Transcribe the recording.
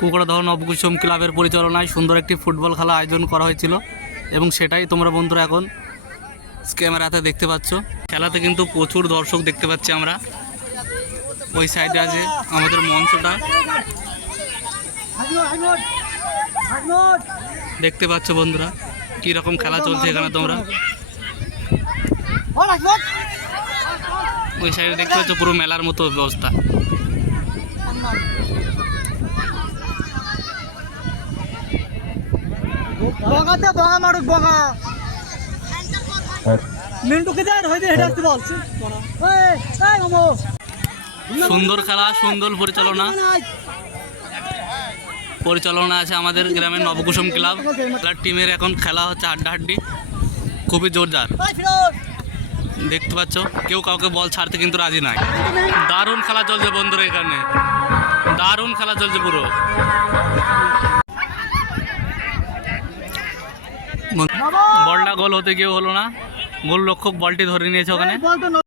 কুকড়াদহ নবকুসুম ক্লাবের পরিচালনায় সুন্দর একটি ফুটবল খেলা আয়োজন করা হয়েছিল এবং সেটাই তোমরা বন্ধুরা এখন ক্যামেরাতে দেখতে পাচ্ছ। খেলাতে কিন্তু প্রচুর দর্শক দেখতে পাচ্ছি আমরা। ওই সাইডে আছে আমাদের মঞ্চটা, দেখতে পাচ্ছ বন্ধুরা কি রকম খেলা চলছে এখানে। তোমরা ওই সাইডে দেখতে পাচ্ছ পুরো মেলার মতো ব্যবস্থা। সুন্দর খেলা, সুন্দর পরিচালনা আছে আমাদের গ্রামের নবকুসুম ক্লাব টিমের। এখন খেলা হচ্ছে হাড্ডাহাড্ডি, খুবই জোরদার। দেখতে পাচ্ছ কেউ কাউকে বল ছাড়তে কিন্তু রাজি নাই। দারুণ খেলা চলছে বন্ধুরা, এখানে দারুণ খেলা চলছে পুরো। বলটা গোল হতে গিয়ে হলো না, গোল রক্ষক বলটি ধরে নিয়েছে ওখানে।